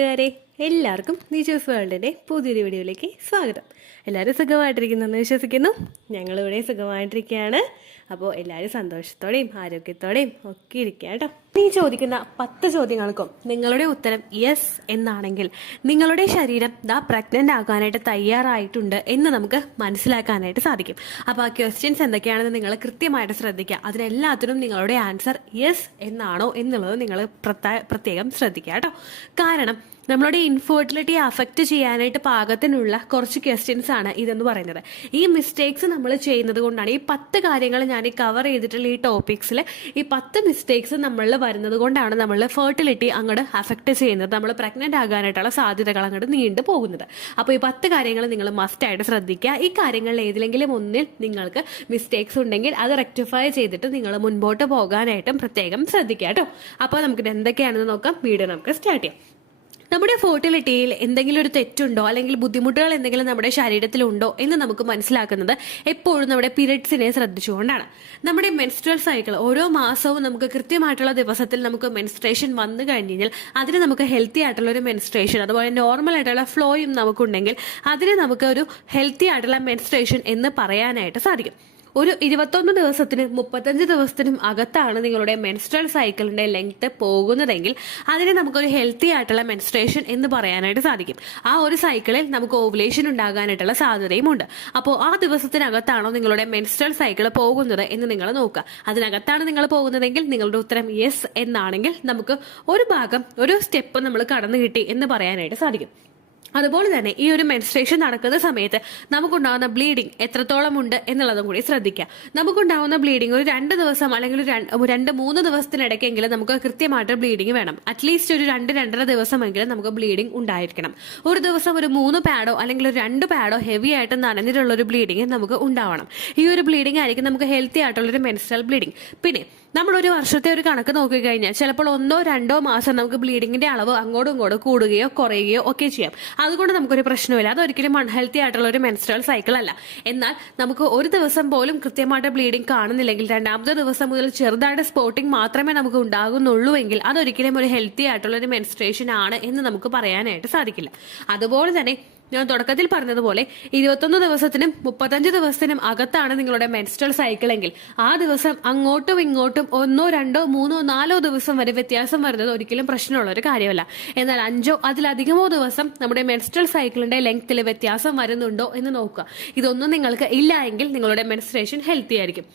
കൂട്ടുകാരെ, എല്ലാവർക്കും നീച്ചൂസ് വേൾഡിൻ്റെ പുതിയൊരു വീഡിയോയിലേക്ക് സ്വാഗതം. എല്ലാവരും സുഖമായിട്ടിരിക്കുന്നെന്ന് വിശ്വസിക്കുന്നു. ഞങ്ങളിവിടെ സുഖമായിട്ടിരിക്കുകയാണ്. അപ്പോൾ എല്ലാവരും സന്തോഷത്തോടെയും ആരോഗ്യത്തോടെയും ഒക്കെ ഇരിക്കുക കേട്ടോ. നീ ചോദിക്കുന്ന 10 ചോദ്യങ്ങൾക്കും നിങ്ങളുടെ ഉത്തരം യെസ് എന്നാണെങ്കിൽ നിങ്ങളുടെ ശരീരം പ്രഗ്നൻ്റ് ആകാനായിട്ട് തയ്യാറായിട്ടുണ്ട് എന്ന് നമുക്ക് മനസ്സിലാക്കാനായിട്ട് സാധിക്കും. അപ്പോൾ ആ ക്വസ്റ്റ്യൻസ് എന്തൊക്കെയാണെന്ന് നിങ്ങൾ കൃത്യമായിട്ട് ശ്രദ്ധിക്കുക. അതിനെല്ലാത്തിനും നിങ്ങളുടെ ആൻസർ യെസ് എന്നാണോ എന്നുള്ളത് നിങ്ങൾ പ്രത്യേകം ശ്രദ്ധിക്കുക കേട്ടോ. കാരണം നമ്മളുടെ ഇൻഫെർട്ടിലിറ്റി അഫക്റ്റ് ചെയ്യാനായിട്ട് പാകത്തിനുള്ള കുറച്ച് ക്വസ്റ്റ്യൻസ് ആണ് ഇതെന്ന് പറയുന്നത്. ഈ മിസ്റ്റേക്സ് നമ്മൾ ചെയ്യുന്നത് കൊണ്ടാണ് ഈ 10 കാര്യങ്ങൾ ഞാൻ കവർ ചെയ്തിട്ടുള്ള ഈ ടോപ്പിക്സിൽ ഈ 10 മിസ്റ്റേക്സ് നമ്മളിൽ വരുന്നത് കൊണ്ടാണ് നമ്മൾ ഫെർട്ടിലിറ്റി അങ്ങോട്ട് അഫക്റ്റ് ചെയ്യുന്നത്, നമ്മൾ പ്രഗ്നന്റ് ആകാനായിട്ടുള്ള സാധ്യതകൾ അങ്ങോട്ട് നീണ്ടു പോകുന്നത്. അപ്പോൾ ഈ 10 കാര്യങ്ങൾ നിങ്ങൾ മസ്റ്റായിട്ട് ശ്രദ്ധിക്കുക. ഈ കാര്യങ്ങളിൽ ഏതിലെങ്കിലും ഒന്നിൽ നിങ്ങൾക്ക് മിസ്റ്റേക്സ് ഉണ്ടെങ്കിൽ അത് റെക്ടിഫൈ ചെയ്തിട്ട് നിങ്ങൾ മുൻപോട്ട് പോകാനായിട്ടും പ്രത്യേകം ശ്രദ്ധിക്കുക കേട്ടോ. അപ്പോൾ നമുക്കിത് എന്തൊക്കെയാണെന്ന് നോക്കാം. വീഡിയോ നമുക്ക് സ്റ്റാർട്ട് ചെയ്യാം. നമ്മുടെ ഫെർട്ടിലിറ്റിയിൽ എന്തെങ്കിലും ഒരു തെറ്റുണ്ടോ അല്ലെങ്കിൽ ബുദ്ധിമുട്ടുകൾ എന്തെങ്കിലും നമ്മുടെ ശരീരത്തിലുണ്ടോ എന്ന് നമുക്ക് മനസ്സിലാക്കുന്നത് എപ്പോഴും നമ്മുടെ പീരിയഡ്സിനെ ശ്രദ്ധിച്ചുകൊണ്ടാണ്. നമ്മുടെ മെൻസ്ട്രൽ സൈക്കിൾ ഓരോ മാസവും നമുക്ക് കൃത്യമായിട്ടുള്ള ദിവസത്തിൽ നമുക്ക് മെൻസ്ട്രേഷൻ വന്നു കഴിഞ്ഞാൽ അതിന് നമുക്ക് ഹെൽത്തി ആയിട്ടുള്ള ഒരു മെൻസ്ട്രേഷൻ, അതുപോലെ നോർമൽ ആയിട്ടുള്ള ഫ്ലോയും നമുക്കുണ്ടെങ്കിൽ അതിന് നമുക്ക് ഒരു ഹെൽത്തി ആയിട്ടുള്ള മെൻസ്ട്രേഷൻ എന്ന് പറയാനായിട്ട് സാധിക്കും. ഒരു 21 ദിവസത്തിനും 35 ദിവസത്തിനും അകത്താണ് നിങ്ങളുടെ മെൻസ്ട്രൽ സൈക്കിളിന്റെ ലെങ്ത് പോകുന്നതെങ്കിൽ അതിനെ നമുക്കൊരു ഹെൽത്തി ആയിട്ടുള്ള മെൻസ്ട്രേഷൻ എന്ന് പറയാനായിട്ട് സാധിക്കും. ആ ഒരു സൈക്കിളിൽ നമുക്ക് ഓവുലേഷൻ ഉണ്ടാകാനായിട്ടുള്ള സാധ്യതയും ഉണ്ട്. അപ്പോൾ ആ ദിവസത്തിനകത്താണോ നിങ്ങളുടെ മെൻസ്ട്രൽ സൈക്കിൾ പോകുന്നത് എന്ന് നിങ്ങൾ നോക്കുക. അതിനകത്താണ് നിങ്ങൾ പോകുന്നതെങ്കിൽ നിങ്ങളുടെ ഉത്തരം യെസ് എന്നാണെങ്കിൽ നമുക്ക് ഒരു സ്റ്റെപ്പ് നമ്മൾ കടന്നു കിട്ടി എന്ന് പറയാനായിട്ട് സാധിക്കും. അതുപോലെ തന്നെ ഈ ഒരു മെൻസ്ട്രേഷൻ നടക്കുന്ന സമയത്ത് നമുക്കുണ്ടാകുന്ന ബ്ലീഡിംഗ് എത്രത്തോളം ഉണ്ട് എന്നുള്ളതും കൂടി ശ്രദ്ധിക്കുക. നമുക്കുണ്ടാകുന്ന ബ്ലീഡിംഗ് ഒരു 2 ദിവസം അല്ലെങ്കിൽ 2-3 ദിവസത്തിനിടയ്ക്കെങ്കിലും നമുക്ക് കൃത്യമായിട്ട് ബ്ലീഡിംഗ് വേണം. അറ്റ്ലീസ്റ്റ് ഒരു 2-2.5 ദിവസമെങ്കിലും നമുക്ക് ബ്ലീഡിംഗ് ഉണ്ടായിരിക്കണം. ഒരു ദിവസം ഒരു 3 പാഡോ അല്ലെങ്കിൽ ഒരു 2 പാഡോ ഹെവി ആയിട്ട് നനഞ്ഞിട്ടുള്ള ഒരു ബ്ലീഡിംഗ് നമുക്ക് ഉണ്ടാവണം. ഈ ഒരു ബ്ലീഡിംഗ് ആയിരിക്കും നമുക്ക് ഹെൽത്തി ആയിട്ടുള്ള ഒരു മെൻസ്ട്രൽ ബ്ലീഡിംഗ്. പിന്നെ നമ്മളൊരു വർഷത്തെ ഒരു കണക്ക് നോക്കിക്കഴിഞ്ഞാൽ ചിലപ്പോൾ 1-2 മാസം നമുക്ക് ബ്ലീഡിങ്ങിന്റെ അളവ് അങ്ങോട്ടും ഇങ്ങോട്ടും കൂടുകയോ കുറയുകയോ ഒക്കെ ചെയ്യാം. അതുകൊണ്ട് നമുക്കൊരു പ്രശ്നമില്ല. അതൊരിക്കലും അൺഹെൽത്തി ആയിട്ടുള്ള ഒരു മെൻസ്ട്രൽ സൈക്കിൾ അല്ല. എന്നാൽ നമുക്ക് ഒരു ദിവസം പോലും കൃത്യമായിട്ട് ബ്ലീഡിംഗ് കാണുന്നില്ലെങ്കിൽ 2ാമത്തെ ദിവസം മുതൽ ചെറുതായിട്ട് സ്പോട്ടിംഗ് മാത്രമേ നമുക്ക് ഉണ്ടാകുന്നുള്ളൂ എങ്കിൽ അതൊരിക്കലും ഒരു ഹെൽത്തി ആയിട്ടുള്ള ഒരു മെൻസ്ട്രേഷൻ ആണ് എന്ന് നമുക്ക് പറയാനായിട്ട് സാധിക്കില്ല. അതുപോലെ തന്നെ ഞാൻ തുടക്കത്തിൽ പറഞ്ഞതുപോലെ 21 ദിവസത്തിനും 35 ദിവസത്തിനും അകത്താണ് നിങ്ങളുടെ മെൻസ്ട്രൽ സൈക്കിൾ എങ്കിൽ ആ ദിവസം അങ്ങോട്ടും ഇങ്ങോട്ടും 1, 2, 3, 4 ദിവസം വരെ വ്യത്യാസം വരുന്നത് ഒരിക്കലും പ്രശ്നമുള്ള ഒരു കാര്യമല്ല. എന്നാൽ 5 അതിലധികമോ ദിവസം നമ്മുടെ മെൻസ്ട്രൽ സൈക്കിളിന്റെ ലെങ്ത്തിൽ വ്യത്യാസം വരുന്നുണ്ടോ എന്ന് നോക്കുക. ഇതൊന്നും നിങ്ങൾക്ക് ഇല്ല എങ്കിൽ നിങ്ങളുടെ മെൻസ്ട്രേഷൻ ഹെൽത്തി ആയിരിക്കും.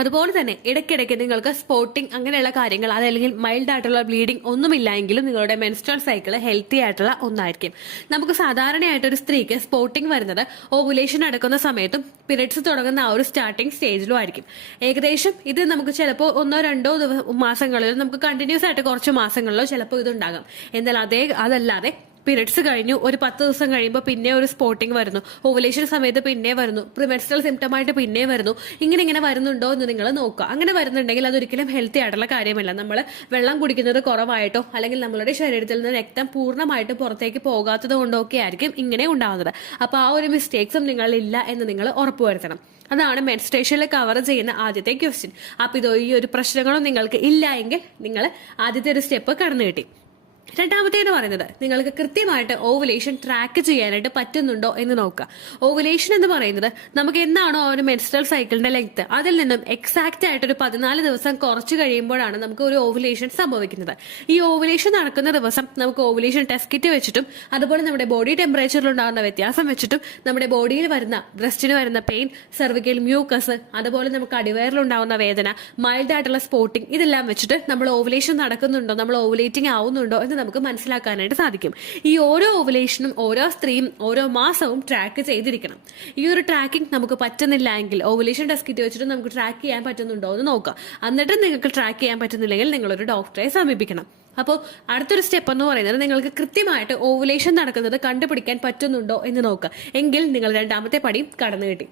അതുപോലെ തന്നെ ഇടയ്ക്കിടയ്ക്ക് നിങ്ങൾക്ക് സ്പോട്ടിംഗ് അങ്ങനെയുള്ള കാര്യങ്ങൾ അതല്ലെങ്കിൽ മൈൽഡ് ആയിട്ടുള്ള ബ്ലീഡിംഗ് ഒന്നുമില്ല എങ്കിലും നിങ്ങളുടെ മെൻസ്ട്രൽ സൈക്കിൾ ഹെൽത്തി ആയിട്ടുള്ള ഒന്നായിരിക്കും. നമുക്ക് സാധാരണയായിട്ട് ഒരു സ്ത്രീക്ക് സ്പോട്ടിംഗ് വരുന്നത് ഓവുലേഷൻ നടക്കുന്ന സമയത്തും പീരിയഡ്സ് തുടങ്ങുന്ന ആ ഒരു സ്റ്റാർട്ടിംഗ് സ്റ്റേജിലും ആയിരിക്കും. ഏകദേശം ഇത് നമുക്ക് ചിലപ്പോൾ 1-2 മാസങ്ങളിലോ നമുക്ക് കണ്ടിന്യൂസ് ആയിട്ട് കുറച്ച് മാസങ്ങളിലോ ചിലപ്പോൾ ഇതുണ്ടാകാം. എന്നാൽ അതല്ലാതെ പീരിയഡ്സ് കഴിഞ്ഞു ഒരു 10 ദിവസം കഴിയുമ്പോൾ പിന്നെ ഒരു സ്പോട്ടിംഗ് വരുന്നു, ഓവുലേഷൻ സമയത്ത് പിന്നെ വരുന്നു, പ്രിമെൻസ്ട്രൽ സിംറ്റമായിട്ട് പിന്നെ വരുന്നു, ഇങ്ങനെ വരുന്നുണ്ടോ എന്ന് നിങ്ങൾ നോക്കുക. അങ്ങനെ വരുന്നുണ്ടെങ്കിൽ അതൊരിക്കലും ഹെൽത്തി ആയിട്ടുള്ള കാര്യമല്ല. നമ്മൾ വെള്ളം കുടിക്കുന്നത് കുറവായിട്ടോ അല്ലെങ്കിൽ നമ്മളുടെ ശരീരത്തിൽ നിന്ന് രക്തം പൂർണ്ണമായിട്ട് പുറത്തേക്ക് പോകാത്തത് കൊണ്ടോ ഒക്കെ ആയിരിക്കും ഇങ്ങനെ ഉണ്ടാകുന്നത്. അപ്പോൾ ആ ഒരു മിസ്റ്റേക്സും നിങ്ങളില്ല എന്ന് നിങ്ങൾ ഉറപ്പുവരുത്തണം. അതാണ് മെൻസ്ട്രേഷനിൽ കവർ ചെയ്യുന്ന ആദ്യത്തെ ക്വസ്റ്റ്യൻ. അപ്പോൾ ഈ ഒരു പ്രശ്നങ്ങളും നിങ്ങൾക്ക് ഇല്ല എങ്കിൽ നിങ്ങൾ ആദ്യത്തെ ഒരു സ്റ്റെപ്പ് കടന്നു കിട്ടി. രണ്ടാമത്തേന്ന് പറയുന്നത് നിങ്ങൾക്ക് കൃത്യമായിട്ട് ഓവുലേഷൻ ട്രാക്ക് ചെയ്യാനായിട്ട് പറ്റുന്നുണ്ടോ എന്ന് നോക്കുക. ഓവുലേഷൻ എന്ന് പറയുന്നത് നമുക്ക് എന്താണോ ഒരു മെൻസ്ട്രൽ സൈക്കിളിന്റെ ലെങ്ത് അതിൽ നിന്നും എക്സാക്ട് ആയിട്ട് ഒരു 14 ദിവസം കുറച്ച് കഴിയുമ്പോഴാണ് നമുക്ക് ഒരു ഓവുലേഷൻ സംഭവിക്കുന്നത്. ഈ ഓവുലേഷൻ നടക്കുന്ന ദിവസം നമുക്ക് ഓവുലേഷൻ ടെസ്റ്റ് കിറ്റ് വെച്ചിട്ടും അതുപോലെ നമ്മുടെ ബോഡി ടെമ്പറേച്ചറിൽ ഉണ്ടാകുന്ന വ്യത്യാസം വെച്ചിട്ടും നമ്മുടെ ബോഡിയിൽ വരുന്ന ബ്രസ്റ്റിന് വരുന്ന പെയിൻ, സെർവിക്കൽ മ്യൂക്കസ്, അതുപോലെ നമുക്ക് അടിവയറിലുണ്ടാകുന്ന വേദന, മൈൽഡ് ആയിട്ടുള്ള സ്പോട്ടിംഗ് ഇതെല്ലാം വെച്ചിട്ട് നമ്മൾ ഓവുലേഷൻ നടക്കുന്നുണ്ടോ, നമ്മൾ ഓവുലേറ്റിംഗ് ആവുന്നുണ്ടോ എന്ന് നമുക്ക് മനസ്സിലാക്കാനായിട്ട് സാധിക്കും. ഈ ഓരോ ഓവുലേഷനും ഓരോ സ്ത്രീയും ഓരോ മാസവും ട്രാക്ക് ചെയ്തിരിക്കണം. ഈ ഒരു ട്രാക്കിംഗ് നമുക്ക് പറ്റുന്നില്ല എങ്കിൽ ഓവുലേഷൻ ടെസ്റ്റ് കിറ്റ് വെച്ചിട്ട് നമുക്ക് ട്രാക്ക് ചെയ്യാൻ പറ്റുന്നുണ്ടോ എന്ന് നോക്കുക. എന്നിട്ട് നിങ്ങൾക്ക് ട്രാക്ക് ചെയ്യാൻ പറ്റുന്നില്ലെങ്കിൽ നിങ്ങളൊരു ഡോക്ടറെ സമീപിക്കണം. അപ്പോൾ അടുത്തൊരു സ്റ്റെപ്പ് എന്ന് പറയുന്നത് നിങ്ങൾക്ക് കൃത്യമായിട്ട് ഓവുലേഷൻ നടക്കുന്നത് കണ്ടുപിടിക്കാൻ പറ്റുന്നുണ്ടോ എന്ന് നോക്കുക. എങ്കിൽ നിങ്ങൾ 2ാമത്തെ പടി കടന്നു കിട്ടി.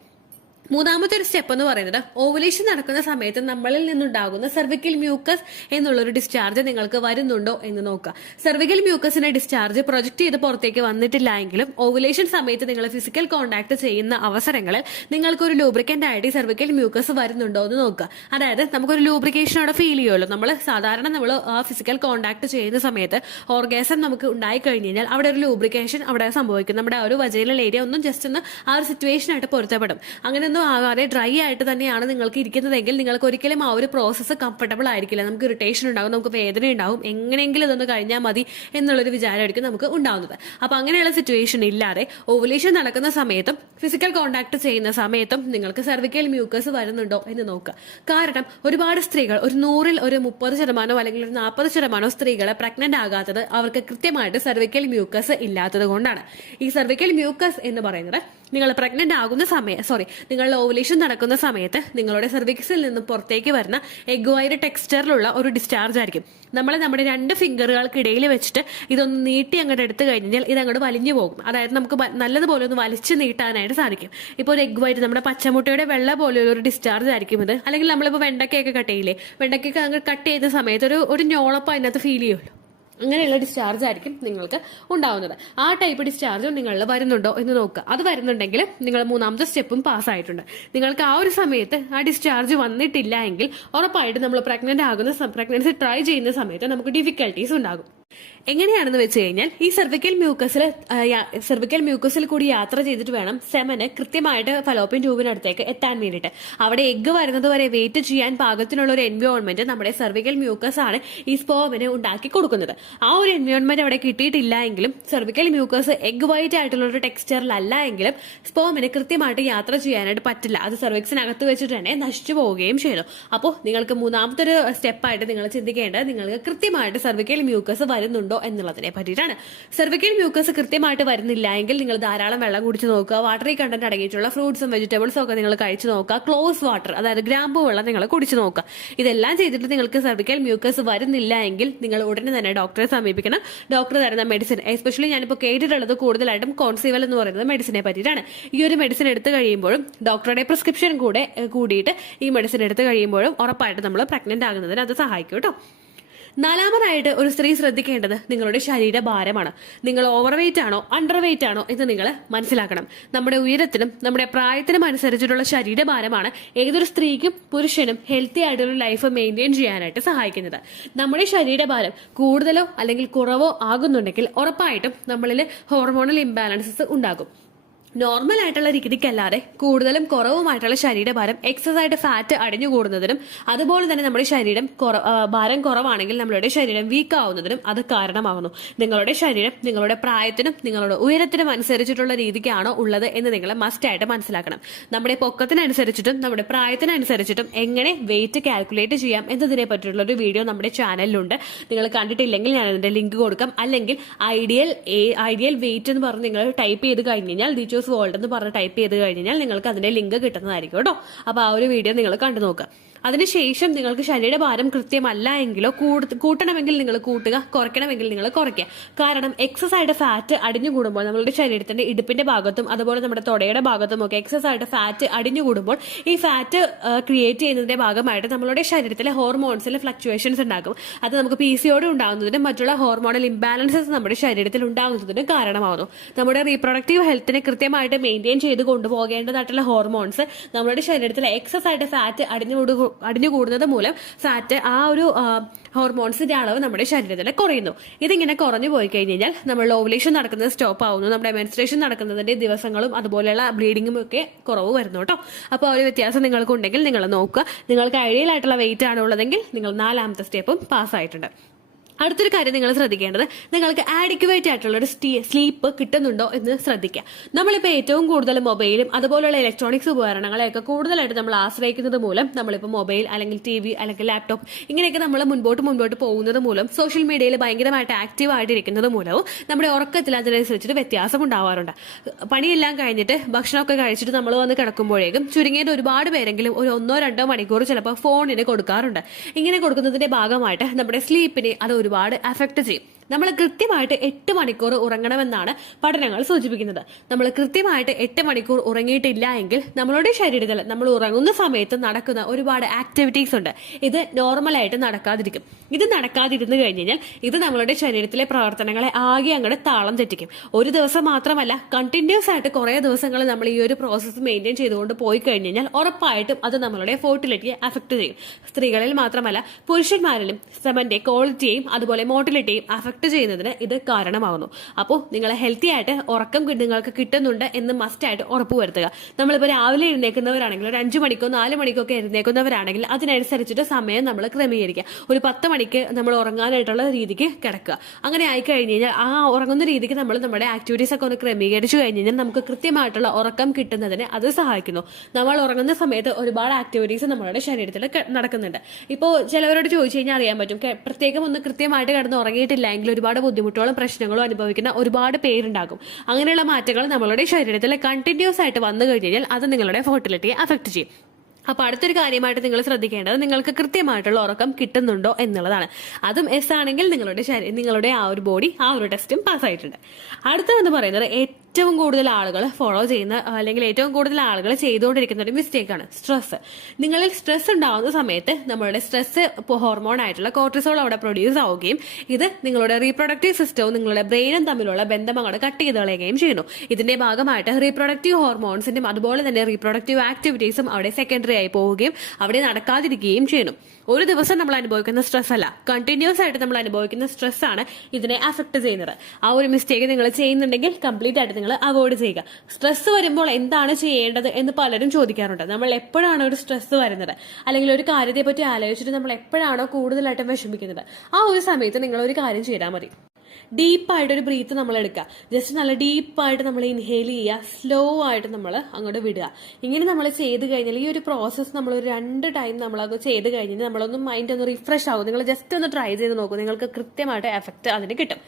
മൂന്നാമത്തെ ഒരു സ്റ്റെപ്പ് എന്ന് പറയുന്നത് ഓവുലേഷൻ നടക്കുന്ന സമയത്ത് നമ്മളിൽ നിന്നുണ്ടാകുന്ന സെർവിക്കൽ മ്യൂക്കസ് എന്നുള്ളൊരു ഡിസ്ചാർജ് നിങ്ങൾക്ക് വരുന്നുണ്ടോ എന്ന് നോക്കുക. സെർവിക്കൽ മ്യൂക്കസിന്റെ ഡിസ്ചാർജ് പ്രൊജക്ട് ചെയ്ത് പുറത്തേക്ക് വന്നിട്ടില്ല എങ്കിലും ഓവുലേഷൻ സമയത്ത് നിങ്ങൾ ഫിസിക്കൽ കോൺടാക്ട് ചെയ്യുന്ന അവസരങ്ങളിൽ നിങ്ങൾക്ക് ഒരു ലൂബ്രിക്കന്റ് ആയിട്ട് സെർവിക്കൽ മ്യൂക്കസ് വരുന്നുണ്ടോ എന്ന് നോക്കുക. അതായത് നമുക്കൊരു ലൂബ്രിക്കേഷൻ അവിടെ ഫീൽ ചെയ്യുമല്ലോ. സാധാരണ നമ്മൾ ആ ഫിസിക്കൽ കോൺടാക്ട് ചെയ്യുന്ന സമയത്ത് ഓർഗാസം നമുക്ക് ഉണ്ടായി കഴിഞ്ഞ് കഴിഞ്ഞാൽ അവിടെ ഒരു ലൂബ്രിക്കേഷൻ അവിടെ സംഭവിക്കും. നമ്മുടെ ആ ഒരു വജൈനൽ ഏരിയ ഒന്നും ജസ്റ്റ് ഒന്ന് ആ ഒരു സിറ്റുവേഷൻ ആയിട്ട് പൊരുത്തപ്പെടും. അങ്ങനെയൊന്നും ആകാതെ ഡ്രൈ ആയിട്ട് തന്നെയാണ് നിങ്ങൾക്ക് ഇരിക്കുന്നതെങ്കിൽ നിങ്ങൾക്ക് ഒരിക്കലും ആ ഒരു പ്രോസസ്സ് കംഫർട്ടബിൾ ആയിരിക്കില്ല. നമുക്ക് ഇറിറ്റേഷൻ ഉണ്ടാകും, നമുക്ക് വേദന ഉണ്ടാവും, എങ്ങനെയെങ്കിലും ഇതൊന്ന് കഴിഞ്ഞാൽ മതി എന്നുള്ളൊരു വിചാരമായിരിക്കും നമുക്ക് ഉണ്ടാവുന്നത്. അപ്പൊ അങ്ങനെയുള്ള സിറ്റുവേഷൻ ഇല്ലാതെ ഓവുലേഷൻ നടക്കുന്ന സമയത്തും ഫിസിക്കൽ കോൺടാക്ട് ചെയ്യുന്ന സമയത്തും നിങ്ങൾക്ക് സെർവിക്കൽ മ്യൂക്കസ് വരുന്നുണ്ടോ എന്ന് നോക്കുക. കാരണം ഒരുപാട് സ്ത്രീകൾ, ഒരു 100-ൽ ഒരു 30% അല്ലെങ്കിൽ ഒരു 40% സ്ത്രീകളെ പ്രഗ്നന്റ് ആകാത്തത് അവർക്ക് കൃത്യമായിട്ട് സെർവിക്കൽ മ്യൂക്കസ് ഇല്ലാത്തത് കൊണ്ടാണ്. ഈ സെർവിക്കൽ മ്യൂക്കസ് എന്ന് പറയുന്നത് നിങ്ങൾ പ്രഗ്നന്റ് ആകുന്ന നിങ്ങളുടെ ഓവുലേഷൻ നടക്കുന്ന സമയത്ത് നിങ്ങളുടെ സെർവിക്സിൽ നിന്ന് പുറത്തേക്ക് വരുന്ന എഗ് വൈറ്റ് ടെക്സ്ചറിലുള്ള ഒരു ഡിസ്ചാർജ് ആയിരിക്കും. നമ്മുടെ 2 ഫിംഗറുകൾക്കിടയിൽ വെച്ചിട്ട് ഇതൊന്ന് നീട്ടി അങ്ങോട്ട് എടുത്തു കഴിഞ്ഞാൽ ഇത് അങ്ങോട്ട് വലിഞ്ഞു പോകും. അതായത് നമുക്ക് നല്ലതുപോലെ ഒന്ന് വലിച്ചു നീട്ടാനായിട്ട് സാധിക്കും. ഇപ്പോൾ ഒരു എഗ് വൈറ്റ്, നമ്മുടെ പച്ചമുട്ടയുടെ വെള്ള പോലെയുള്ള ഒരു ഡിസ്ചാർജ് ആയിരിക്കും ഇത്. അല്ലെങ്കിൽ നമ്മളിപ്പോൾ വെണ്ടയ്ക്കൊക്കെ കട്ട് ചെയ്യില്ലേ, വെണ്ടയ്ക്കൊക്കെ അങ്ങ് കട്ട് ചെയ്ത സമയത്ത് ഒരു ഞോളപ്പം അതിനകത്ത് ഫീൽ ചെയ്യുമല്ലോ. അങ്ങനെയുള്ള ഡിസ്ചാർജ് ആയിരിക്കും നിങ്ങൾക്ക് ഉണ്ടാവുന്നത്. ആ ടൈപ്പ് ഡിസ്ചാർജ് നിങ്ങളിൽ വരുന്നുണ്ടോ എന്ന് നോക്കുക. അത് വരുന്നുണ്ടെങ്കിൽ നിങ്ങൾ മൂന്നാമത്തെ സ്റ്റെപ്പും പാസ്സായിട്ടുണ്ട്. നിങ്ങൾക്ക് ആ ഒരു സമയത്ത് ആ ഡിസ്ചാർജ് വന്നിട്ടില്ല എങ്കിൽ ഉറപ്പായിട്ട് നമ്മൾ പ്രഗ്നൻസി ട്രൈ ചെയ്യുന്ന സമയത്ത് നമുക്ക് ഡിഫിക്കൽട്ടീസ് ഉണ്ടാകും. എങ്ങനെയാണെന്ന് വെച്ച് കഴിഞ്ഞാൽ ഈ സെർവിക്കൽ മ്യൂക്കസിൽ കൂടി യാത്ര ചെയ്തിട്ട് വേണം സെമന് കൃത്യമായിട്ട് ഫലോപ്പിയൻ ട്യൂബിനടുത്തേക്ക് എത്താൻ വേണ്ടിയിട്ട്. അവിടെ എഗ്ഗ് വരുന്നത് വരെ വെയിറ്റ് ചെയ്യാൻ പാകത്തിനുള്ള ഒരു എൻവയോൺമെന്റ് നമ്മുടെ സെർവിക്കൽ മ്യൂക്കസ് ആണ് ഈ സ്പോമിന് ഉണ്ടാക്കി കൊടുക്കുന്നത്. ആ ഒരു എൻവയോൺമെന്റ് അവിടെ കിട്ടിയിട്ടില്ല എങ്കിലും സെർവിക്കൽ മ്യൂക്കസ് എഗ് വൈറ്റ് ആയിട്ടുള്ള ഒരു ടെക്സ്ചറിലല്ല എങ്കിലും സ്പോമിന് കൃത്യമായിട്ട് യാത്ര ചെയ്യാനായിട്ട് പറ്റില്ല. അത് സെർവിക്സിനകത്ത് വെച്ചിട്ട് തന്നെ നശിച്ചു പോവുകയും ചെയ്തു. അപ്പോൾ നിങ്ങൾക്ക് മൂന്നാമത്തെ ഒരു സ്റ്റെപ്പായിട്ട് നിങ്ങൾ ചിന്തിക്കേണ്ടത് നിങ്ങൾക്ക് കൃത്യമായിട്ട് സെർവിക്കൽ മ്യൂക്കസ് വരുന്നുണ്ടോ എന്നുള്ളതിനെ പറ്റിയിട്ടാണ്. സെർവിക്കൽ മ്യൂക്കസ് കൃത്യമായിട്ട് വരുന്നില്ല എങ്കിൽ നിങ്ങൾ ധാരാളം വെള്ളം കുടിച്ച് നോക്കുക. വാട്ടറി കണ്ടന്റ് അടങ്ങിയിട്ടുള്ള ഫ്രൂട്ട്സും വെജിറ്റബിൾസും ഒക്കെ നിങ്ങൾ കഴിച്ചു നോക്കുക. ക്ലോസ് വാട്ടർ, അതായത് ഗ്രാമ്പു വെള്ളം നിങ്ങൾ കുടിച്ചു നോക്കുക. ഇതെല്ലാം ചെയ്തിട്ട് നിങ്ങൾക്ക് സെർവിക്കൽ മ്യൂക്കസ് വരുന്നില്ല എങ്കിൽ നിങ്ങൾ ഉടനെ തന്നെ ഡോക്ടറെ സമീപിക്കണം. ഡോക്ടർ തരുന്ന മെഡിസിൻ, എസ്പെഷ്യലി ഞാനിപ്പോൾ കേട്ടിട്ടുള്ളത് കൂടുതലായിട്ടും കോൺസീവൽ എന്ന് പറയുന്നത് മെഡിസിനെ പറ്റിയിട്ടാണ്. ഈ ഒരു മെഡിസിൻ എടുത്തു കഴിയുമ്പോഴും ഡോക്ടറുടെ പ്രിസ്ക്രിപ്ഷൻ കൂടിയിട്ട് ഈ മെഡിസിൻ എടുത്തു കഴിയുമ്പോഴും ഉറപ്പായിട്ട് നമ്മൾ പ്രഗ്നന്റ് ആകുന്നതിന് അത് സഹായിക്കും കേട്ടോ. നാലാമതായിട്ട് ഒരു സ്ത്രീ ശ്രദ്ധിക്കേണ്ടത് നിങ്ങളുടെ ശരീരഭാരമാണ്. നിങ്ങൾ ഓവർ വെയിറ്റ് ആണോ അണ്ടർ വെയിറ്റ് ആണോ എന്ന് നിങ്ങൾ മനസ്സിലാക്കണം. നമ്മുടെ ഉയരത്തിനും നമ്മുടെ പ്രായത്തിനും അനുസരിച്ചിട്ടുള്ള ശരീരഭാരമാണ് ഏതൊരു സ്ത്രീക്കും പുരുഷനും ഹെൽത്തി ആയിട്ടുള്ള ലൈഫ് മെയിൻറ്റെയിൻ ചെയ്യാനായിട്ട് സഹായിക്കുന്നത്. നമ്മുടെ ശരീരഭാരം കൂടുതലോ അല്ലെങ്കിൽ കുറവോ ആകുന്നുണ്ടെങ്കിൽ ഉറപ്പായിട്ടും നമ്മളിൽ ഹോർമോണൽ ഇംബാലൻസസ് ഉണ്ടാകും. നോർമൽ ആയിട്ടുള്ള രീതിക്കല്ലാതെ കൂടുതലും കുറവുമായിട്ടുള്ള ശരീരഭാരം എക്സസ് ആയിട്ട് ഫാറ്റ് അടിഞ്ഞുകൂടുന്നതിനും അതുപോലെ തന്നെ നമ്മുടെ ഭാരം കുറവാണെങ്കിൽ നമ്മളുടെ ശരീരം വീക്ക് ആവുന്നതിനും അത് കാരണമാകുന്നു. നിങ്ങളുടെ ശരീരം നിങ്ങളുടെ പ്രായത്തിനും നിങ്ങളുടെ ഉയരത്തിനും അനുസരിച്ചിട്ടുള്ള രീതിക്കാണോ ഉള്ളത് എന്ന് നിങ്ങൾ മസ്റ്റ് ആയിട്ട് മനസ്സിലാക്കണം. നമ്മുടെ പൊക്കത്തിനനുസരിച്ചിട്ടും നമ്മുടെ പ്രായത്തിനനുസരിച്ചിട്ടും എങ്ങനെ വെയിറ്റ് കാൽക്കുലേറ്റ് ചെയ്യാം എന്നതിനെ പറ്റിയുള്ള ഒരു വീഡിയോ നമ്മുടെ ചാനലിലുണ്ട്. നിങ്ങൾ കണ്ടിട്ടില്ലെങ്കിൽ ഞാൻ അതിന്റെ ലിങ്ക് കൊടുക്കാം. അല്ലെങ്കിൽ ഐഡിയൽ വെയിറ്റ് എന്ന് പറഞ്ഞ് നിങ്ങൾ ടൈപ്പ് ചെയ്ത് കഴിഞ്ഞാൽ വേൾഡ് എന്ന് പറഞ്ഞ് ടൈപ്പ് ചെയ്ത് കഴിഞ്ഞാൽ നിങ്ങൾക്ക് അതിന്റെ ലിങ്ക് കിട്ടുന്നതായിരിക്കും കേട്ടോ. അപ്പൊ ആ ഒരു വീഡിയോ നിങ്ങൾ കണ്ടു നോക്കുക. അതിനുശേഷം നിങ്ങൾക്ക് ശരീരഭാരം കൃത്യമല്ല എങ്കിലോ കൂട്ടണമെങ്കിൽ നിങ്ങൾ കൂട്ടുക, കുറയ്ക്കണമെങ്കിൽ നിങ്ങൾ കുറയ്ക്കുക. കാരണം എക്സസ് ആയിട്ട് ഫാറ്റ് അടിഞ്ഞുകൂടുമ്പോൾ നമ്മളുടെ ശരീരത്തിന്റെ ഇടുപ്പിന്റെ ഭാഗത്തും അതുപോലെ നമ്മുടെ തൊടയുടെ ഭാഗത്തും ഒക്കെ എക്സസ് ആയിട്ട് ഫാറ്റ് അടിഞ്ഞുകൂടുമ്പോൾ ഈ ഫാറ്റ് ക്രിയേറ്റ് ചെയ്യുന്നതിന്റെ ഭാഗമായിട്ട് നമ്മളുടെ ശരീരത്തിലെ ഹോർമോൺസിലെ ഫ്ലക്ച്വേഷൻസ് ഉണ്ടാകും. അത് നമുക്ക് PCOD ഉണ്ടാകുന്നതിനും മറ്റുള്ള ഹോർമോണൽ ഇംബാലൻസസ് നമ്മുടെ ശരീരത്തിൽ ഉണ്ടാകുന്നതിനും കാരണമാകുന്നു. നമ്മുടെ റീപ്രൊഡക്റ്റീവ് ഹെൽത്തിനെ കൃത്യമായിട്ട് മെയിൻറ്റെയിൻ ചെയ്ത് കൊണ്ടുപോകേണ്ടതായിട്ടുള്ള ഹോർമോൺസ് നമ്മുടെ ശരീരത്തിലെ എക്സസ് ആയിട്ട് ഫാറ്റ് അടിഞ്ഞുകൂടുന്നത് മൂലം ഫാറ്റ് ആ ഒരു ഹോർമോൺസിന്റെ അളവ് നമ്മുടെ ശരീരത്തിൽ കുറയുന്നു. ഇതിങ്ങനെ കുറഞ്ഞു പോയി കഴിഞ്ഞാൽ നമ്മൾ ഓവുലേഷൻ നടക്കുന്നത് സ്റ്റോപ്പ് ആവുന്നു. നമ്മുടെ മെൻസ്ട്രേഷൻ നടക്കുന്നതിന്റെ ദിവസങ്ങളും അതുപോലെയുള്ള ബ്ലീഡിങ്ങും ഒക്കെ കുറവ് വരുന്നു കേട്ടോ. അപ്പോൾ ആ ഒരു വ്യത്യാസം നിങ്ങൾക്കുണ്ടെങ്കിൽ നിങ്ങൾ നോക്കുക. നിങ്ങൾക്ക് ഐഡിയൽ ആയിട്ടുള്ള വെയിറ്റ് ആണ് ഉള്ളതെങ്കിൽ നിങ്ങൾ 4ാമത്തെ സ്റ്റെപ്പും പാസ്സായിട്ടുണ്ട്. അടുത്തൊരു കാര്യം നിങ്ങൾ ശ്രദ്ധിക്കേണ്ടത് നിങ്ങൾക്ക് ആഡിക്വേറ്റ് ആയിട്ടുള്ള ഒരു സ്ലീപ്പ് കിട്ടുന്നുണ്ടോ എന്ന് ശ്രദ്ധിക്കുക. നമ്മളിപ്പോൾ ഏറ്റവും കൂടുതൽ മൊബൈലും അതുപോലുള്ള ഇലക്ട്രോണിക്സ് ഉപകരണങ്ങളെയൊക്കെ കൂടുതലായിട്ട് നമ്മൾ ആശ്രയിക്കുന്നത് മൂലം നമ്മളിപ്പോൾ മൊബൈൽ അല്ലെങ്കിൽ TV അല്ലെങ്കിൽ ലാപ്ടോപ്പ് ഇങ്ങനെയൊക്കെ നമ്മൾ മുൻപോട്ട് പോകുന്നത് മൂലം സോഷ്യൽ മീഡിയയിൽ ഭയങ്കരമായിട്ട് ആക്റ്റീവ് ആയിട്ടിരിക്കുന്നത് മൂലവും നമ്മുടെ ഉറക്കത്തിൽ അതിനനുസരിച്ചിട്ട് വ്യത്യാസം ഉണ്ടാവാറുണ്ട്. പണിയെല്ലാം കഴിഞ്ഞിട്ട് ഭക്ഷണമൊക്കെ കഴിച്ചിട്ട് നമ്മൾ വന്ന് കിടക്കുമ്പോഴേക്കും ചുരുങ്ങിയത് ഒരുപാട് പേരെങ്കിലും ഒരു 1-2 മണിക്കൂർ ചിലപ്പോൾ ഫോണിന് കൊടുക്കാറുണ്ട്. ഇങ്ങനെ കൊടുക്കുന്നതിന്റെ ഭാഗമായിട്ട് നമ്മുടെ സ്ലീപ്പിനെ അത് ഒരുപാട് അഫക്ട് ചെയ്യും. നമ്മൾ കൃത്യമായിട്ട് 8 മണിക്കൂർ ഉറങ്ങണമെന്നാണ് പഠനങ്ങൾ സൂചിപ്പിക്കുന്നത്. നമ്മൾ കൃത്യമായിട്ട് 8 മണിക്കൂർ ഉറങ്ങിയിട്ടില്ല എങ്കിൽ നമ്മളുടെ ശരീരത്തിൽ നമ്മൾ ഉറങ്ങുന്ന സമയത്ത് നടക്കുന്ന ഒരുപാട് ആക്ടിവിറ്റീസ് ഉണ്ട്. ഇത് നോർമലായിട്ട് നടക്കാതിരിക്കും. ഇത് നടക്കാതിരുന്നു കഴിഞ്ഞാൽ ഇത് നമ്മളുടെ ശരീരത്തിലെ പ്രവർത്തനങ്ങളെ ആകെ അങ്ങോട്ട് താളം തെറ്റിക്കും. ഒരു ദിവസം മാത്രമല്ല, കണ്ടിന്യൂസ് ആയിട്ട് കുറേ ദിവസങ്ങൾ നമ്മൾ ഈ ഒരു പ്രോസസ്സ് മെയിൻറ്റെയിൻ ചെയ്തുകൊണ്ട് പോയി കഴിഞ്ഞാൽ ഉറപ്പായിട്ടും അത് നമ്മളുടെ ഫോർട്ടിലിറ്റിയെ അഫക്ട് ചെയ്യും. സ്ത്രീകളിൽ മാത്രമല്ല പുരുഷന്മാരിലും സെമന്റെ ക്വാളിറ്റിയെയും അതുപോലെ മോട്ടിലിറ്റിയെയും അഫക്ട് ചെയ്യുന്നതിന് ഇത് കാരണമാകുന്നു. അപ്പോൾ നിങ്ങൾ ഹെൽത്തി ആയിട്ട് ഉറക്കം നിങ്ങൾക്ക് കിട്ടുന്നുണ്ട് എന്ന് മസ്റ്റ് ആയിട്ട് ഉറപ്പുവരുത്തുക. നമ്മളിപ്പോൾ രാവിലെ എഴുന്നേക്കുന്നവരാണെങ്കിൽ ഒരു 5 മണിക്കോ 4 മണിക്കോ ഒക്കെ എഴുന്നേക്കുന്നവരാണെങ്കിൽ അതിനനുസരിച്ചിട്ട് സമയം നമ്മൾ ക്രമീകരിക്കുക. ഒരു 10 മണിക്ക് നമ്മൾ ഉറങ്ങാനായിട്ടുള്ള രീതിക്ക് കിടക്കുക. അങ്ങനെ ആയി കഴിഞ്ഞ് കഴിഞ്ഞാൽ ആ ഉറങ്ങുന്ന രീതിക്ക് നമ്മൾ നമ്മുടെ ആക്ടിവിറ്റീസ് ഒക്കെ ഒന്ന് ക്രമീകരിച്ചു കഴിഞ്ഞ് കഴിഞ്ഞാൽ നമുക്ക് കൃത്യമായിട്ടുള്ള ഉറക്കം കിട്ടുന്നതിന് അത് സഹായിക്കുന്നു. നമ്മൾ ഉറങ്ങുന്ന സമയത്ത് ഒരുപാട് ആക്ടിവിറ്റീസ് നമ്മുടെ ശരീരത്തിൽ നടക്കുന്നുണ്ട്. ഇപ്പോൾ ചിലവരോട് ചോദിച്ചു കഴിഞ്ഞാൽ അറിയാൻ പറ്റും, പ്രത്യേകം ഒന്ന് കൃത്യമായിട്ട് കിടന്ന് ഉറങ്ങിയിട്ടില്ല എങ്കിൽ ഒരുപാട് ബുദ്ധിമുട്ടുകളും പ്രശ്നങ്ങളും അനുഭവിക്കുന്ന ഒരുപാട് പേരുണ്ടാകും. അങ്ങനെയുള്ള മാറ്റങ്ങൾ നമ്മളുടെ ശരീരത്തിൽ കണ്ടിന്യൂസ് ആയിട്ട് വന്നു കഴിഞ്ഞാൽ അത് നിങ്ങളുടെ ഫെർട്ടിലിറ്റിയെ അഫക്ട് ചെയ്യും. അപ്പോൾ അടുത്തൊരു കാര്യമായിട്ട് നിങ്ങൾ ശ്രദ്ധിക്കേണ്ടത് നിങ്ങൾക്ക് കൃത്യമായിട്ടുള്ള ഉറക്കം കിട്ടുന്നുണ്ടോ എന്നുള്ളതാണ്. അതും എസ് ആണെങ്കിൽ നിങ്ങളുടെ ആ ഒരു ബോഡി ആ ഒരു ടെസ്റ്റും പാസ്സായിട്ടുണ്ട്. അടുത്തതെന്ന് പറയുന്നത് ഏറ്റവും കൂടുതൽ ആളുകൾ ഫോളോ ചെയ്യുന്ന അല്ലെങ്കിൽ ഏറ്റവും കൂടുതൽ ആളുകൾ ചെയ്തുകൊണ്ടിരിക്കുന്ന ഒരു മിസ്റ്റേക്കാണ് സ്ട്രെസ്. നിങ്ങളിൽ സ്ട്രെസ് ഉണ്ടാവുന്ന സമയത്ത് നമ്മളുടെ സ്ട്രെസ് ഹോർമോൺ ആയിട്ടുള്ള കോർട്ടിസോൾ അവിടെ പ്രൊഡ്യൂസ് ആവുകയും ഇത് നിങ്ങളുടെ റീപ്രൊഡക്റ്റീവ് സിസ്റ്റവും നിങ്ങളുടെ ബ്രെയിനും തമ്മിലുള്ള ബന്ധം അങ്ങോട്ട് കട്ട് ചെയ്ത് കളയുകയും ചെയ്യുന്നു. ഇതിന്റെ ഭാഗമായിട്ട് റീപ്രൊഡക്റ്റീവ് ഹോർമോൺസിന്റെയും അതുപോലെ തന്നെ റീപ്രൊഡക്റ്റീവ് ആക്ടിവിറ്റീസും അവിടെ സെക്കൻഡറി ആയി പോവുകയും അവിടെ നടക്കാതിരിക്കുകയും ചെയ്യുന്നു. ഒരു ദിവസം നമ്മൾ അനുഭവിക്കുന്ന സ്ട്രെസ് അല്ല, കണ്ടിന്യൂസ് ആയിട്ട് നമ്മൾ അനുഭവിക്കുന്ന സ്ട്രെസ് ആണ് ഇതിനെ അഫക്ട് ചെയ്യുന്നത്. ആ ഒരു മിസ്റ്റേക്ക് നിങ്ങൾ ചെയ്യുന്നുണ്ടെങ്കിൽ കംപ്ലീറ്റ് ആയിട്ട് നിങ്ങൾ അവോയ്ഡ് ചെയ്യുക. സ്ട്രെസ് വരുമ്പോൾ എന്താണ് ചെയ്യേണ്ടത് എന്ന് പലരും ചോദിക്കാറുണ്ട്. നമ്മൾ എപ്പോഴാണ് ഒരു സ്ട്രെസ് വരുന്നത് അല്ലെങ്കിൽ ഒരു കാര്യത്തെ പറ്റി ആലോചിച്ചിട്ട് നമ്മൾ എപ്പോഴാണോ കൂടുതലായിട്ട് വിഷമിക്കുന്നത് ആ ഒരു സമയത്ത് നിങ്ങൾ ഒരു കാര്യം ചെയ്താൽ മതി. ഡീപ്പായിട്ടൊരു ബ്രീത്ത് നമ്മൾ എടുക്കുക. ജസ്റ്റ് നല്ല ഡീപ്പായിട്ട് നമ്മൾ ഇൻഹേൽ ചെയ്യുക, സ്ലോ ആയിട്ട് നമ്മൾ അങ്ങോട്ട് വിടുക. ഇങ്ങനെ നമ്മൾ ചെയ്ത് കഴിഞ്ഞാൽ ഈ ഒരു പ്രോസസ്സ് നമ്മൾ ഒരു 2 ടൈം നമ്മളത് ചെയ്ത് കഴിഞ്ഞാൽ നമ്മളൊന്ന് മൈൻഡ് ഒന്ന് റിഫ്രഷ് ആകും. നിങ്ങൾ ജസ്റ്റ് ഒന്ന് ട്രൈ ചെയ്ത് നോക്കൂ, നിങ്ങൾക്ക് കൃത്യമായിട്ട് എഫക്റ്റ് അതിന് കിട്ടും.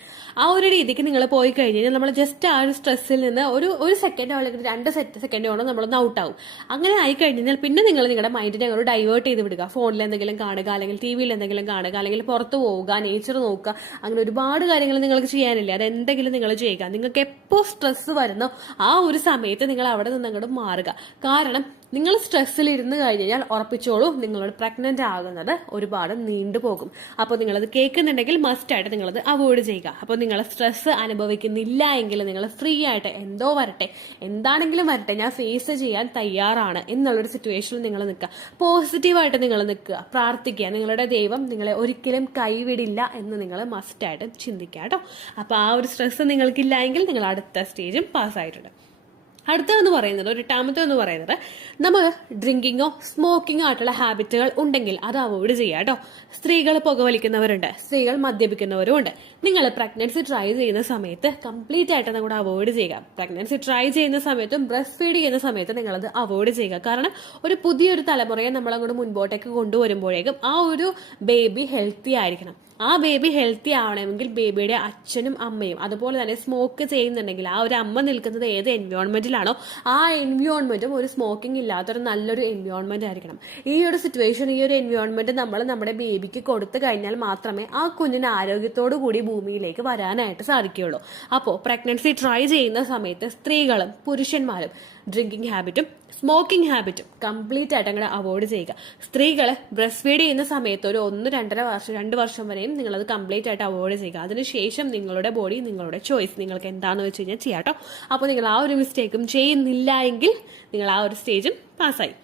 ആ ഒരു രീതിക്ക് നിങ്ങൾ പോയി കഴിഞ്ഞാൽ നമ്മൾ ജസ്റ്റ് ആ ഒരു സ്ട്രെസ്സിൽ നിന്ന് ഒരു സെക്കൻഡോ അല്ലെങ്കിൽ 2 സെക്കൻഡോ കൊണ്ട് നമ്മളൊന്ന് ഔട്ടാവും. അങ്ങനെ ആയി കഴിഞ്ഞാൽ പിന്നെ നിങ്ങൾ നിങ്ങളുടെ മൈൻഡിനെ അങ്ങോട്ട് ഡൈവേർട്ട് ചെയ്ത് വിടുക. ഫോണിൽ എന്തെങ്കിലും കാണുക, അല്ലെങ്കിൽ ടിവിയിൽ എന്തെങ്കിലും കാണുക, അല്ലെങ്കിൽ പുറത്ത് പോവുക, നേച്ചർ നോക്കുക. അങ്ങനെ ഒരുപാട് കാര്യങ്ങൾ നിങ്ങൾക്ക് ചെയ്യാനില്ല. അതെന്തെങ്കിലും നിങ്ങൾ ചെയ്യുക. നിങ്ങൾക്ക് എപ്പോൾ സ്ട്രെസ് വരുന്നോ ആ ഒരു സമയത്ത് നിങ്ങൾ അവിടെ നിന്ന് അങ്ങോട്ട് മാറുക. കാരണം നിങ്ങൾ സ്ട്രെസ്സിൽ ഇരുന്ന് കഴിഞ്ഞാൽ ഉറപ്പിച്ചോളൂ, നിങ്ങളോട് പ്രഗ്നന്റ് ആകുന്നത് ഒരുപാട് നീണ്ടുപോകും. അപ്പോൾ നിങ്ങളത് കേൾക്കുന്നുണ്ടെങ്കിൽ മസ്റ്റായിട്ട് നിങ്ങളത് അവോയ്ഡ് ചെയ്യുക. അപ്പോൾ നിങ്ങൾ സ്ട്രെസ് അനുഭവിക്കുന്നില്ല എങ്കിൽ നിങ്ങൾ ഫ്രീ ആയിട്ട് എന്തോ വരട്ടെ, എന്താണെങ്കിലും വരട്ടെ, ഞാൻ ഫേസ് ചെയ്യാൻ തയ്യാറാണ് എന്നുള്ളൊരു സിറ്റുവേഷനിൽ നിങ്ങൾ നിൽക്കുക. പോസിറ്റീവായിട്ട് നിങ്ങൾ നിൽക്കുക, പ്രാർത്ഥിക്കുക. നിങ്ങളുടെ ദൈവം നിങ്ങളെ ഒരിക്കലും കൈവിടില്ല എന്ന് നിങ്ങൾ മസ്റ്റായിട്ട് ചിന്തിക്കുക കേട്ടോ. അപ്പോൾ ആ ഒരു സ്ട്രെസ് നിങ്ങൾക്കില്ല എങ്കിൽ നിങ്ങൾ അടുത്ത സ്റ്റേജും പാസ്സായിട്ടുണ്ട്. അടുത്തതെന്ന് പറയുന്നത്, എട്ടാമത്തെന്ന് പറയുന്നത്, നമ്മൾ ഡ്രിങ്കിങ്ങോ സ്മോക്കിങ്ങോ ആയിട്ടുള്ള ഹാബിറ്റുകൾ ഉണ്ടെങ്കിൽ അത് അവോയ്ഡ് ചെയ്യുക കേട്ടോ. സ്ത്രീകൾ പുകവലിക്കുന്നവരുണ്ട്, സ്ത്രീകൾ മദ്യപിക്കുന്നവരും ഉണ്ട്. നിങ്ങൾ പ്രഗ്നൻസി ട്രൈ ചെയ്യുന്ന സമയത്ത് കംപ്ലീറ്റ് ആയിട്ട് അങ്ങോട്ട് അവോയ്ഡ് ചെയ്യുക. പ്രഗ്നൻസി ട്രൈ ചെയ്യുന്ന സമയത്തും ബ്രസ്റ്റ് ഫീഡ് ചെയ്യുന്ന സമയത്തും നിങ്ങളത് അവോയ്ഡ് ചെയ്യുക. കാരണം ഒരു പുതിയൊരു തലമുറയെ നമ്മൾ അങ്ങോട്ട് മുൻപോട്ടേക്ക് കൊണ്ടുവരുമ്പോഴേക്കും ആ ഒരു ബേബി ഹെൽത്തി ആയിരിക്കണം. ആ ബേബി ഹെൽത്തി ആവണമെങ്കിൽ ബേബിയുടെ അച്ഛനും അമ്മയും അതുപോലെ തന്നെ സ്മോക്ക് ചെയ്യുന്നുണ്ടെങ്കിൽ ആ ഒരു അമ്മ നിൽക്കുന്നത് ഏത് എൻവയോൺമെന്റിലാണോ ആ എൻവയോൺമെന്റും ഒരു സ്മോക്കിംഗ് ഇല്ലാത്തൊരു നല്ലൊരു എൻവയോൺമെന്റ് ആയിരിക്കണം. ഈ ഒരു സിറ്റുവേഷൻ, ഈ ഒരു എൻവയോൺമെന്റ് നമ്മൾ നമ്മുടെ ബേബിക്ക് കൊടുത്തു കഴിഞ്ഞാൽ മാത്രമേ ആ കുഞ്ഞിന് ആരോഗ്യത്തോടു കൂടി ഭൂമിയിലേക്ക് വരാനായിട്ട് സാധിക്കുകയുള്ളൂ. അപ്പോൾ പ്രഗ്നൻസി ട്രൈ ചെയ്യുന്ന സമയത്ത് സ്ത്രീകളും പുരുഷന്മാരും ഡ്രിങ്കിങ് ഹാബിറ്റും സ്മോക്കിംഗ് ഹാബിറ്റും കംപ്ലീറ്റ് ആയിട്ട് അങ്ങനെ അവോയ്ഡ് ചെയ്യുക. സ്ത്രീകൾ ബ്രസ്റ്റ് ഫീഡ് ചെയ്യുന്ന സമയത്ത് ഒരു 2 വർഷം വരെയും നിങ്ങളത് കംപ്ലീറ്റ് ആയിട്ട് അവോയ്ഡ് ചെയ്യുക. അതിനുശേഷം നിങ്ങളുടെ ബോഡി, നിങ്ങളുടെ ചോയ്സ്, നിങ്ങൾക്ക് എന്താണെന്ന് വെച്ച് കഴിഞ്ഞാൽ ചെയ്യാം കേട്ടോ. അപ്പോൾ നിങ്ങൾ ആ ഒരു മിസ്റ്റേക്കും ചെയ്യുന്നില്ല എങ്കിൽ നിങ്ങൾ ആ ഒരു സ്റ്റേജും പാസ്സായി.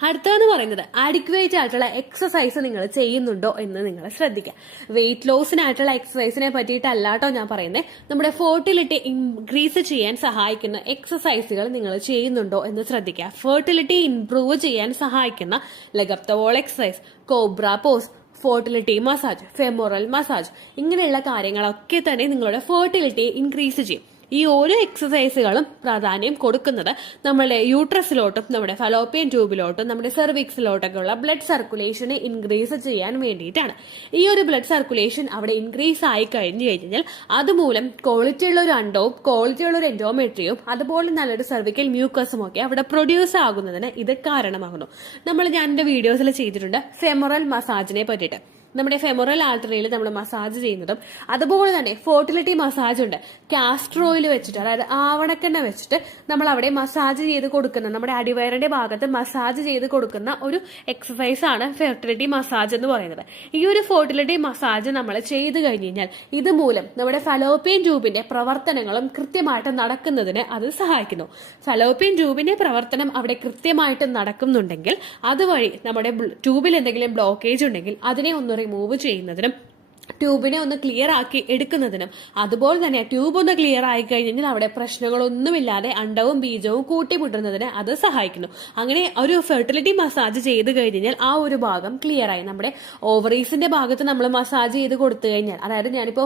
അടുത്തതെന്ന് പറയുന്നത്, അഡിക്വേറ്റ് ആയിട്ടുള്ള എക്സസൈസ് നിങ്ങൾ ചെയ്യുന്നുണ്ടോ എന്ന് നിങ്ങൾ ശ്രദ്ധിക്കുക. വെയിറ്റ് ലോസിനായിട്ടുള്ള എക്സസൈസിനെ പറ്റിയിട്ടല്ല കേട്ടോ ഞാൻ പറയുന്നത്. നമ്മുടെ ഫെർട്ടിലിറ്റി ഇൻക്രീസ് ചെയ്യാൻ സഹായിക്കുന്ന എക്സസൈസുകൾ നിങ്ങൾ ചെയ്യുന്നുണ്ടോ എന്ന് ശ്രദ്ധിക്കുക. ഫെർട്ടിലിറ്റി ഇംപ്രൂവ് ചെയ്യാൻ സഹായിക്കുന്ന leg up the wall exercise, cobra pose, fertility massage, femoral massage, ഇങ്ങനെയുള്ള കാര്യങ്ങളൊക്കെ തന്നെ നിങ്ങളുടെ ഫെർട്ടിലിറ്റി ഇൻക്രീസ് ചെയ്യും. ഈ ഓരോ എക്സസൈസുകളും പ്രാധാന്യം കൊടുക്കുന്നത് നമ്മുടെ യൂട്രസിലോട്ടും നമ്മുടെ ഫലോപ്പിയൻ ട്യൂബിലോട്ടും നമ്മുടെ സെർവിക്സിലോട്ടൊക്കെ ഉള്ള ബ്ലഡ് സർക്കുലേഷനെ ഇൻക്രീസ് ചെയ്യാൻ വേണ്ടിയിട്ടാണ്. ഈ ഒരു ബ്ലഡ് സർക്കുലേഷൻ അവിടെ ഇൻക്രീസ് ആയി കഴിഞ്ഞു കഴിഞ്ഞാൽ അതുമൂലം ക്വാളിറ്റിയുള്ള ഒരു അണ്ടവും ക്വാളിറ്റിയുള്ള ഒരു എൻഡോമെട്രിയും അതുപോലെ നല്ലൊരു സെർവിക്കൽ മ്യൂക്കസും ഒക്കെ അവിടെ പ്രൊഡ്യൂസ് ആകുന്നതിന് ഇത് കാരണമാകുന്നു. ഞാൻ എന്റെ വീഡിയോസിൽ ചെയ്തിട്ടുണ്ട് ഫെമറൽ മസാജിനെ പറ്റിയിട്ട്. നമ്മുടെ ഫെമോറൽ ആർട്ടറിയിൽ നമ്മൾ മസാജ് ചെയ്യുന്നതും അതുപോലെ തന്നെ ഫെർട്ടിലിറ്റി മസാജ് ഉണ്ട്. കാസ്റ്റർ ഓയിൽ വെച്ചിട്ട്, അതായത് ആവണക്കെണ്ണ വെച്ചിട്ട് നമ്മൾ അവിടെ മസാജ് ചെയ്ത് കൊടുക്കുന്ന, നമ്മുടെ അടിവയറിന്റെ ഭാഗത്ത് മസാജ് ചെയ്ത് കൊടുക്കുന്ന ഒരു എക്സസൈസ് ആണ് ഫെർട്ടിലിറ്റി മസാജ് എന്ന് പറയുന്നത്. ഈ ഒരു ഫെർട്ടിലിറ്റി മസാജ് നമ്മൾ ചെയ്ത് കഴിഞ്ഞ് കഴിഞ്ഞാൽ ഇതുമൂലം നമ്മുടെ ഫലോപ്പിയൻ ട്യൂബിന്റെ പ്രവർത്തനങ്ങളും കൃത്യമായിട്ട് നടക്കുന്നതിന് അത് സഹായിക്കുന്നു. ഫലോപ്പിയൻ ട്യൂബിന്റെ പ്രവർത്തനം അവിടെ കൃത്യമായിട്ട് നടക്കുന്നുണ്ടെങ്കിൽ അതുവഴി നമ്മുടെ ട്യൂബിൽ എന്തെങ്കിലും ബ്ലോക്കേജ് ഉണ്ടെങ്കിൽ അതിനെ ഒന്ന് റിമൂവ് ചെയ്യുന്നതിനും ട്യൂബിനെ ഒന്ന് ക്ലിയർ ആക്കി എടുക്കുന്നതിനും അതുപോലെ തന്നെ ട്യൂബ് ഒന്ന് ക്ലിയർ ആയി കഴിഞ്ഞാൽ അവിടെ പ്രശ്നങ്ങളൊന്നുമില്ലാതെ അണ്ടവും ബീജവും കൂട്ടിമുട്ടുന്നതിന് അത് സഹായിക്കുന്നു. അങ്ങനെ ഒരു ഫെർട്ടിലിറ്റി മസാജ് ചെയ്ത് കഴിഞ്ഞാൽ ആ ഒരു ഭാഗം ക്ലിയർ ആയി. നമ്മുടെ ഓവറീസിന്റെ ഭാഗത്ത് നമ്മൾ മസാജ് ചെയ്ത് കൊടുത്തു കഴിഞ്ഞാൽ, അതായത് ഞാനിപ്പോ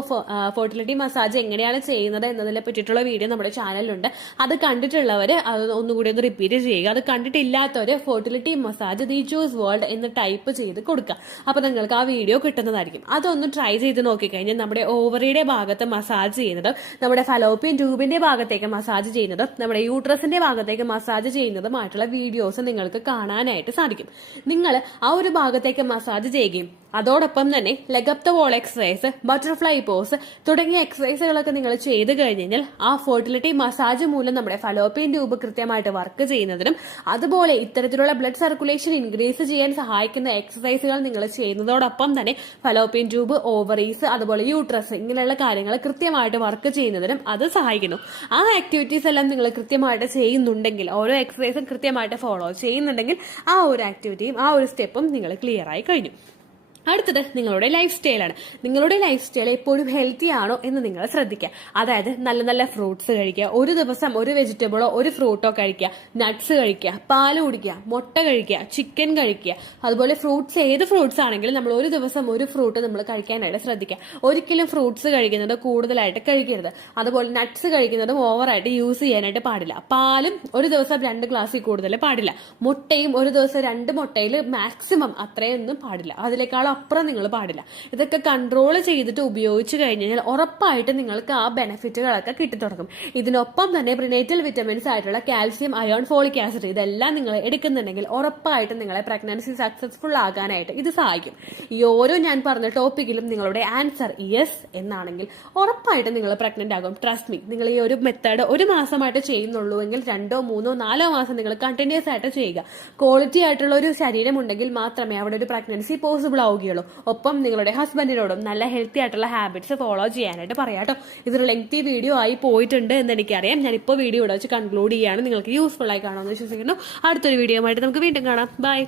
ഫെർട്ടിലിറ്റി മസാജ് എങ്ങനെയാണ് ചെയ്യുന്നത് എന്നതിനെ പറ്റിയിട്ടുള്ള വീഡിയോ നമ്മുടെ ചാനലിലുണ്ട്. അത് കണ്ടിട്ടുള്ളവര് അത് ഒന്നുകൂടി ഒന്ന് റിപ്പീറ്റ് ചെയ്യുക. അത് കണ്ടിട്ടില്ലാത്തവര് ഫെർട്ടിലിറ്റി മസാജ് ദീജോസ് വേൾഡ് എന്ന് ടൈപ്പ് ചെയ്ത് കൊടുക്കുക. അപ്പൊ നിങ്ങൾക്ക് ആ വീഡിയോ കിട്ടുന്നതായിരിക്കും. അതൊന്ന് ട്രൈ ചെയ്ത് നോക്കിക്കഴിഞ്ഞാൽ നമ്മുടെ ഓവറിയുടെ ഭാഗത്ത് മസാജ് ചെയ്യുന്നതും നമ്മുടെ ഫലോപ്പിയൻ ട്യൂബിന്റെ ഭാഗത്തേക്ക് മസാജ് ചെയ്യുന്നതും നമ്മുടെ യൂട്രസിന്റെ ഭാഗത്തേക്ക് മസാജ് ചെയ്യുന്നതുമായിട്ടുള്ള വീഡിയോസ് നിങ്ങൾക്ക് കാണാനായിട്ട് സാധിക്കും. നിങ്ങൾ ആ ഒരു ഭാഗത്തേക്ക് മസാജ് ചെയ്യുകയും അതോടൊപ്പം തന്നെ leg up the wall exercise, butterfly pose തുടങ്ങിയ എക്സസൈസുകളൊക്കെ നിങ്ങൾ ചെയ്ത് കഴിഞ്ഞാൽ ആ ഫെർട്ടിലിറ്റി മസാജ് മൂലം നമ്മുടെ ഫലോപ്പിയൻ ട്യൂബ് കൃത്യമായിട്ട് വർക്ക് ചെയ്യുന്നതിനും അതുപോലെ ഇത്തരത്തിലുള്ള ബ്ലഡ് സർക്കുലേഷൻ ഇൻക്രീസ് ചെയ്യാൻ സഹായിക്കുന്ന എക്സസൈസുകൾ നിങ്ങൾ ചെയ്യുന്നതോടൊപ്പം തന്നെ ഫലോപ്പിയൻ ട്യൂബ്, ഓവറീസ് അതുപോലെ യൂട്രസ് ഇങ്ങനെയുള്ള കാര്യങ്ങൾ കൃത്യമായിട്ട് വർക്ക് ചെയ്യുന്നതിനും അത് സഹായിക്കുന്നു. ആ ആക്ടിവിറ്റീസ് എല്ലാം നിങ്ങൾ കൃത്യമായിട്ട് ചെയ്യുന്നുണ്ടെങ്കിൽ, ഓരോ എക്സസൈസും കൃത്യമായിട്ട് ഫോളോ ചെയ്യുന്നുണ്ടെങ്കിൽ ആ ഒരു ആക്ടിവിറ്റിയും ആ ഒരു സ്റ്റെപ്പും നിങ്ങൾ ക്ലിയർ ആയി കഴിഞ്ഞു. അടുത്തത് നിങ്ങളുടെ ലൈഫ് സ്റ്റൈലാണ്. നിങ്ങളുടെ ലൈഫ് സ്റ്റൈൽ എപ്പോഴും ഹെൽത്തി ആണോ എന്ന് നിങ്ങൾ ശ്രദ്ധിക്കുക. അതായത് നല്ല നല്ല ഫ്രൂട്ട്സ് കഴിക്കുക, ഒരു ദിവസം ഒരു വെജിറ്റബിളോ ഒരു ഫ്രൂട്ടോ കഴിക്കുക, നട്ട്സ് കഴിക്കുക, പാല് കുടിക്കുക, മുട്ട കഴിക്കുക, ചിക്കൻ കഴിക്കുക. അതുപോലെ ഫ്രൂട്ട്സ്, ഏത് ഫ്രൂട്ട്സ് ആണെങ്കിലും നമ്മൾ ഒരു ദിവസം ഒരു ഫ്രൂട്ട് നമ്മൾ കഴിക്കാനായിട്ട് ശ്രദ്ധിക്കുക. ഒരിക്കലും ഫ്രൂട്ട്സ് കഴിക്കുന്നത് കൂടുതലായിട്ട് കഴിക്കരുത്. അതുപോലെ നട്ട്സ് കഴിക്കുന്നതും ഓവറായിട്ട് യൂസ് ചെയ്യാനായിട്ട് പാടില്ല. പാലും ഒരു ദിവസം 2 ഗ്ലാസ്സിൽ കൂടുതൽ പാടില്ല. മുട്ടയും ഒരു ദിവസം 2 മുട്ടയിൽ മാക്സിമം അത്രയൊന്നും പാടില്ല. അതിനേക്കാളും അപ്പുറം നിങ്ങൾ പാടില്ല. ഇതൊക്കെ കൺട്രോൾ ചെയ്തിട്ട് ഉപയോഗിച്ച് കഴിഞ്ഞാൽ ഉറപ്പായിട്ട് നിങ്ങൾക്ക് ആ ബെനിഫിറ്റുകളൊക്കെ കിട്ടിത്തുടങ്ങും. ഇതിനൊപ്പം തന്നെ പ്രിനേറ്റൽ വിറ്റമിൻസ് ആയിട്ടുള്ള കാൽസ്യം, അയോൺ, ഫോളിക് ആസിഡ് ഇതെല്ലാം നിങ്ങൾ എടുക്കുന്നുണ്ടെങ്കിൽ ഉറപ്പായിട്ട് നിങ്ങളെ പ്രഗ്നൻസി സക്സസ്ഫുൾ ആകാനായിട്ട് ഇത് സഹായിക്കും. ഈ ഓരോ ഞാൻ പറഞ്ഞ ടോപ്പിക്കിലും നിങ്ങളുടെ ആൻസർ യെസ് എന്നാണെങ്കിൽ ഉറപ്പായിട്ട് നിങ്ങൾ പ്രഗ്നന്റ് ആകും. Trust me. നിങ്ങൾ ഈ ഒരു മെത്തേഡ് ഒരു മാസമായിട്ട് ചെയ്യുന്നുള്ളൂ എങ്കിൽ 2, 3, 4 മാസം നിങ്ങൾ കണ്ടിന്യൂസ് ആയിട്ട് ചെയ്യുക. ക്വാളിറ്റി ആയിട്ടുള്ള ഒരു ശരീരം ഉണ്ടെങ്കിൽ മാത്രമേ അവിടെ ഒരു പ്രഗ്നൻസി പോസിബിൾ ആവുകയുള്ളൂ. ഒപ്പം നിങ്ങളുടെ ഹസ്ബൻഡിനോടും നല്ല ഹെൽത്തി ആയിട്ടുള്ള ഹാബിറ്റ്സ് ഫോളോ ചെയ്യാനായിട്ട് പറയാട്ടോ. ഇതൊരു ലെങ്തി വീഡിയോ ആയി പോയിട്ടുണ്ട് എന്ന് എനിക്കറിയാം. ഞാനിപ്പോൾ വീഡിയോ ഇവിടെ വെച്ച് കൺക്ലൂഡ് ചെയ്യാണ്. നിങ്ങൾക്ക് യൂസ്ഫുൾ ആയി കാണുമെന്ന് വിശ്വസിക്കുന്നു. അടുത്തൊരു വീഡിയോ ആയിട്ട് നമുക്ക് വീണ്ടും കാണാം. ബൈ.